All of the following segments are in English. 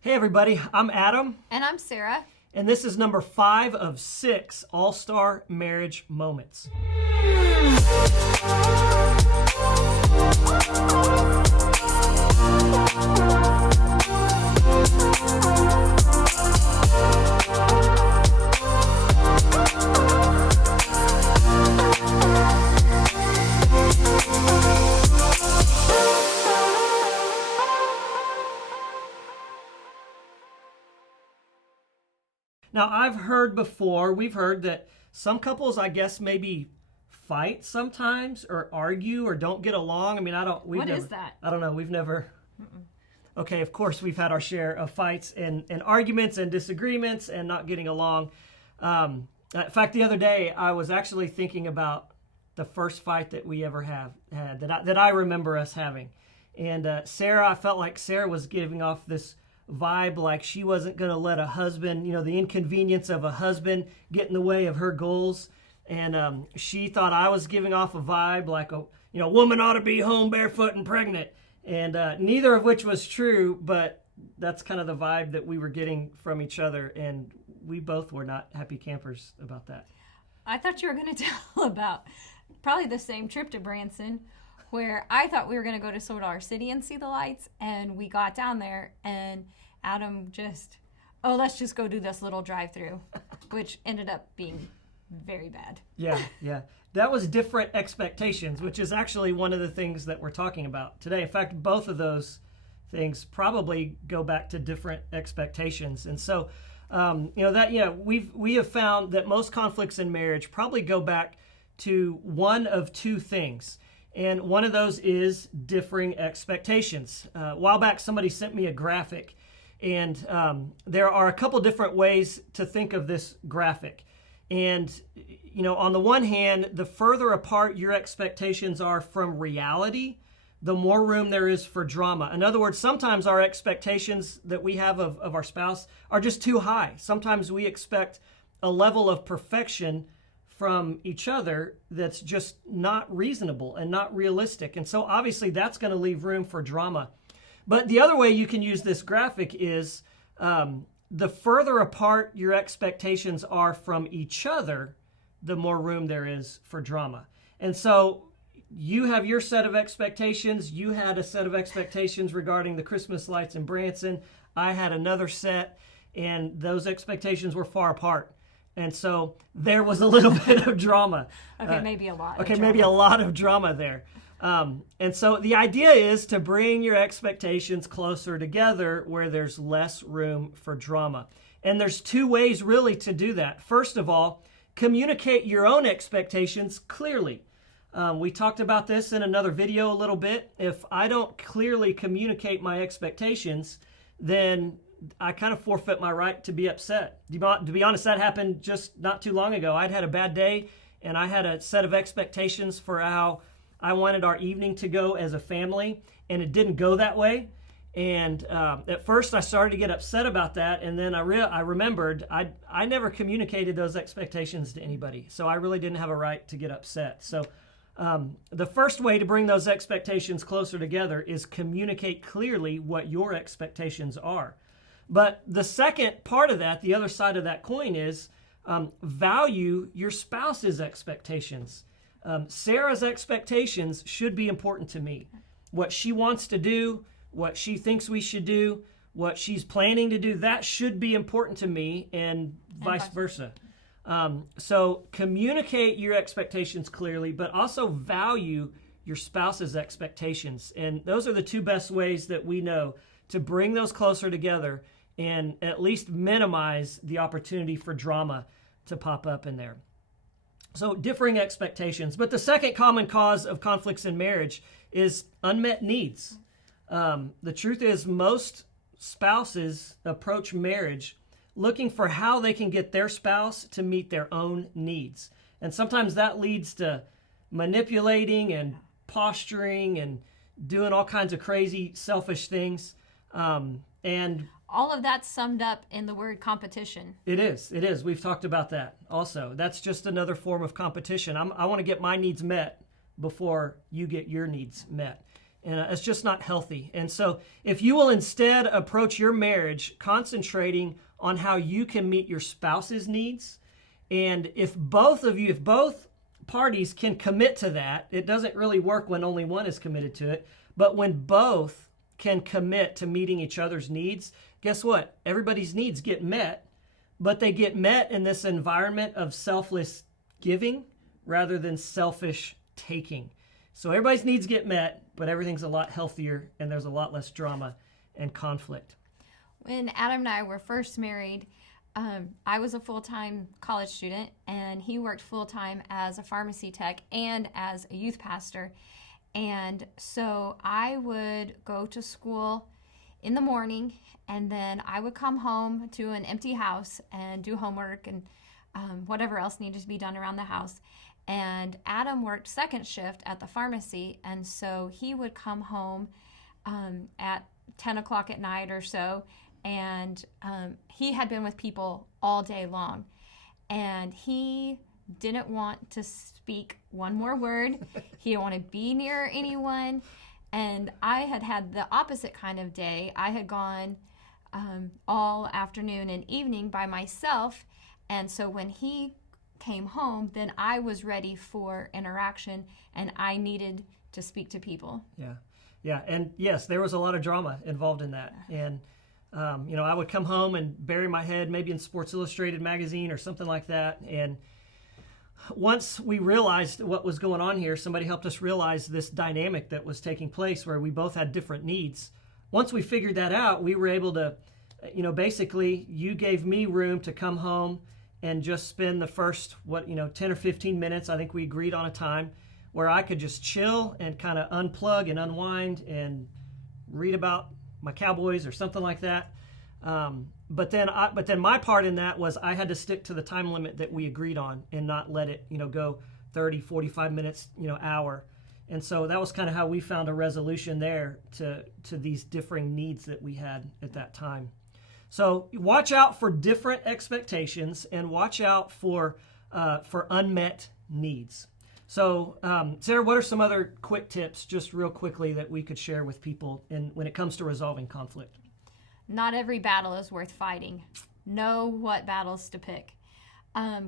Hey everybody, I'm Adam. And I'm Sarah. And this is number 5 of 6 All-Star Marriage Moments. Now, we've heard that some couples, I guess, maybe fight sometimes or argue or don't get along. I mean, What is that? I don't know. We've never. Okay, of course, we've had our share of fights and arguments and disagreements and not getting along. In fact, the other day, I was actually thinking about the first fight that we ever had that I remember us having. And I felt like Sarah was giving off this vibe like she wasn't going to let a husband, the inconvenience of a husband get in the way of her goals. And she thought I was giving off a vibe like a woman ought to be home barefoot and pregnant. And neither of which was true, but that's kind of the vibe that we were getting from each other. And we both were not happy campers about that. I thought you were going to tell about probably the same trip to Branson, where I thought we were going to go to Solar City and see the lights. And we got down there and Adam let's just go do this little drive-through, which ended up being very bad. Yeah. That was different expectations, which is actually one of the things that we're talking about today. In fact, both of those things probably go back to different expectations. And so, we have found that most conflicts in marriage probably go back to one of two things. And one of those is differing expectations. A while back, somebody sent me a graphic. And there are a couple different ways to think of this graphic. And, on the one hand, the further apart your expectations are from reality, the more room there is for drama. In other words, sometimes our expectations that we have of our spouse are just too high. Sometimes we expect a level of perfection from each other that's just not reasonable and not realistic. And so obviously that's going to leave room for drama. But the other way you can use this graphic is the further apart your expectations are from each other, the more room there is for drama. And so you have your set of expectations. You had a set of expectations regarding the Christmas lights in Branson. I had another set, and those expectations were far apart. And so there was a little bit of drama. Okay, maybe a lot. Okay, maybe a lot of drama there. And so the idea is to bring your expectations closer together where there's less room for drama. And there's two ways really to do that. First of all, communicate your own expectations clearly. We talked about this in another video a little bit. If I don't clearly communicate my expectations, then I kind of forfeit my right to be upset. To be honest, that happened just not too long ago. I'd had a bad day, and I had a set of expectations for how I wanted our evening to go as a family, and it didn't go that way. And at first, I started to get upset about that, and then I remembered I never communicated those expectations to anybody, so I really didn't have a right to get upset. So the first way to bring those expectations closer together is communicate clearly what your expectations are. But the second part of that, the other side of that coin, is value your spouse's expectations. Sarah's expectations should be important to me. What she wants to do, what she thinks we should do, what she's planning to do, that should be important to me, and vice versa. So communicate your expectations clearly, but also value your spouse's expectations. And those are the two best ways that we know to bring those closer together and at least minimize the opportunity for drama to pop up in there. So differing expectations. But the second common cause of conflicts in marriage is unmet needs. The truth is most spouses approach marriage looking for how they can get their spouse to meet their own needs. And sometimes that leads to manipulating and posturing and doing all kinds of crazy, selfish things. And all of that's summed up in the word competition. It is. We've talked about that also. That's just another form of competition. I want to get my needs met before you get your needs met. And it's just not healthy. And so if you will instead approach your marriage concentrating on how you can meet your spouse's needs, and if both parties can commit to that, it doesn't really work when only one is committed to it, but when both can commit to meeting each other's needs, guess what? Everybody's needs get met, but they get met in this environment of selfless giving rather than selfish taking. So everybody's needs get met, but everything's a lot healthier and there's a lot less drama and conflict. When Adam and I were first married, I was a full-time college student, and he worked full-time as a pharmacy tech and as a youth pastor. And so I would go to school in the morning, and then I would come home to an empty house and do homework and whatever else needed to be done around the house. And Adam worked second shift at the pharmacy, and so he would come home at 10 o'clock at night or so, and he had been with people all day long, and he didn't want to speak one more word. He didn't want to be near anyone, and I had the opposite kind of day. I had gone all afternoon and evening by myself, and so when he came home, then I was ready for interaction, and I needed to speak to people. Yeah, and yes, there was a lot of drama involved in that, and I would come home and bury my head maybe in Sports Illustrated magazine or something like that. And once we realized what was going on here, somebody helped us realize this dynamic that was taking place where we both had different needs. Once we figured that out, we were able to, basically you gave me room to come home and just spend the first, 10 or 15 minutes. I think we agreed on a time where I could just chill and kind of unplug and unwind and read about my Cowboys or something like that. But then my part in that was I had to stick to the time limit that we agreed on and not let it, go 30, 45 minutes, hour. And so that was kind of how we found a resolution there to these differing needs that we had at that time. So watch out for different expectations and watch out for unmet needs. So, Sarah, what are some other quick tips, just real quickly, that we could share with people when it comes to resolving conflict? Not every battle is worth fighting. Know what battles to pick.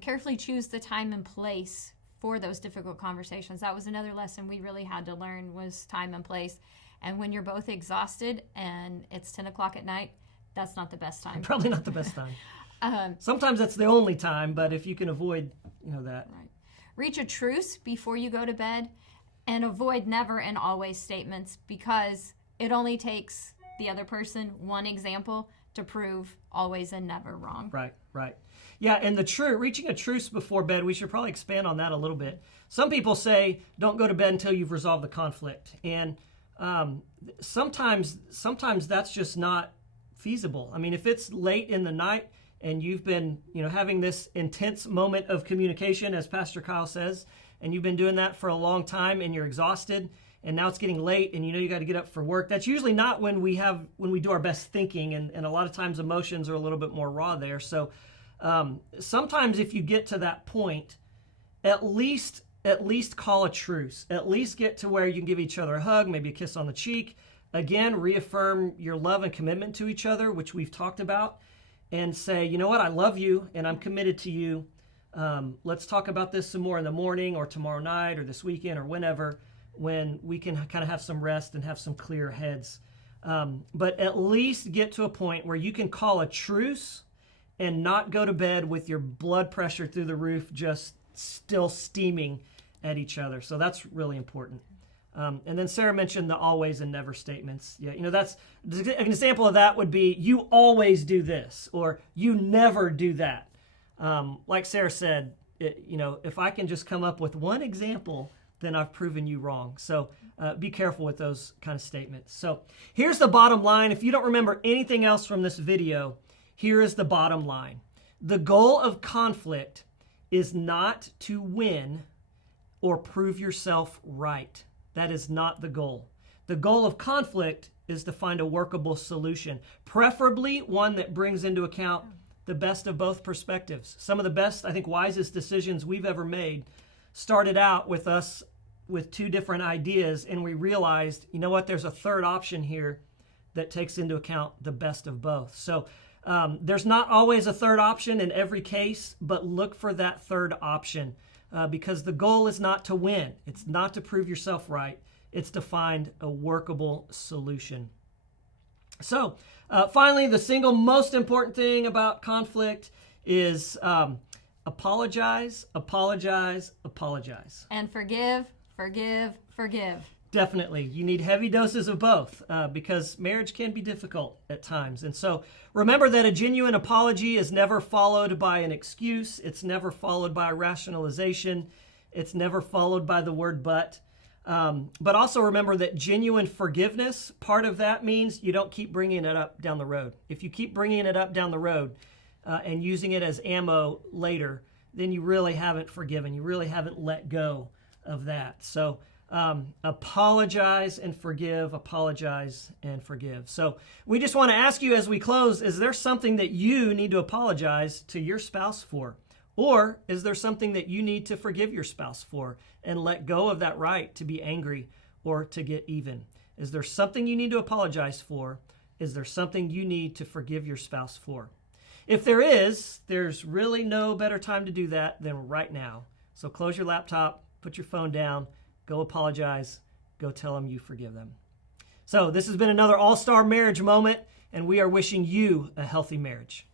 Carefully choose the time and place for those difficult conversations. That was another lesson we really had to learn, was time and place. And when you're both exhausted and it's 10 o'clock at night, that's not the best time. Probably not the best time. Sometimes that's the only time, but if you can avoid, that. Right. Reach a truce before you go to bed, and avoid never and always statements, because it only takes the other person one example to prove always and never wrong. Right. Yeah, and reaching a truce before bed, we should probably expand on that a little bit. Some people say don't go to bed until you've resolved the conflict, and sometimes that's just not feasible. I mean, if it's late in the night and you've been, having this intense moment of communication, as Pastor Kyle says, and you've been doing that for a long time and you're exhausted, and now it's getting late and you got to get up for work, that's usually not when we do our best thinking, and a lot of times emotions are a little bit more raw there. So sometimes if you get to that point, at least call a truce. At least get to where you can give each other a hug, maybe a kiss on the cheek. Again, reaffirm your love and commitment to each other, which we've talked about, and say, you know what, I love you and I'm committed to you. Let's talk about this some more in the morning or tomorrow night or this weekend or whenever, when we can kind of have some rest and have some clear heads. But at least get to a point where you can call a truce and not go to bed with your blood pressure through the roof, just still steaming at each other. So that's really important. And then Sarah mentioned the always and never statements. Yeah, that's an example of that would be, you always do this, or you never do that. Like Sarah said, if I can just come up with one example, then I've proven you wrong. So be careful with those kind of statements. So here's the bottom line. If you don't remember anything else from this video, here is the bottom line. The goal of conflict is not to win or prove yourself right. That is not the goal. The goal of conflict is to find a workable solution, preferably one that brings into account the best of both perspectives. Some of the best, I think, wisest decisions we've ever made started out with us with two different ideas and we realized, you know what, there's a third option here that takes into account the best of both. So there's not always a third option in every case, but look for that third option because the goal is not to win. It's not to prove yourself right. It's to find a workable solution. So finally, the single most important thing about conflict is apologize, apologize, apologize. And forgive, forgive, forgive. Definitely. You need heavy doses of both because marriage can be difficult at times. And so remember that a genuine apology is never followed by an excuse. It's never followed by a rationalization. It's never followed by the word but. But also remember that genuine forgiveness, part of that means you don't keep bringing it up down the road. If you keep bringing it up down the road and using it as ammo later, then you really haven't forgiven. You really haven't let go of that. So apologize and forgive, apologize and forgive. So we just want to ask you as we close, is there something that you need to apologize to your spouse for? Or is there something that you need to forgive your spouse for and let go of that right to be angry or to get even? Is there something you need to apologize for? Is there something you need to forgive your spouse for? If there is, there's really no better time to do that than right now. So close your laptop, put your phone down, go apologize, go tell them you forgive them. So this has been another all-star marriage moment, and we are wishing you a healthy marriage.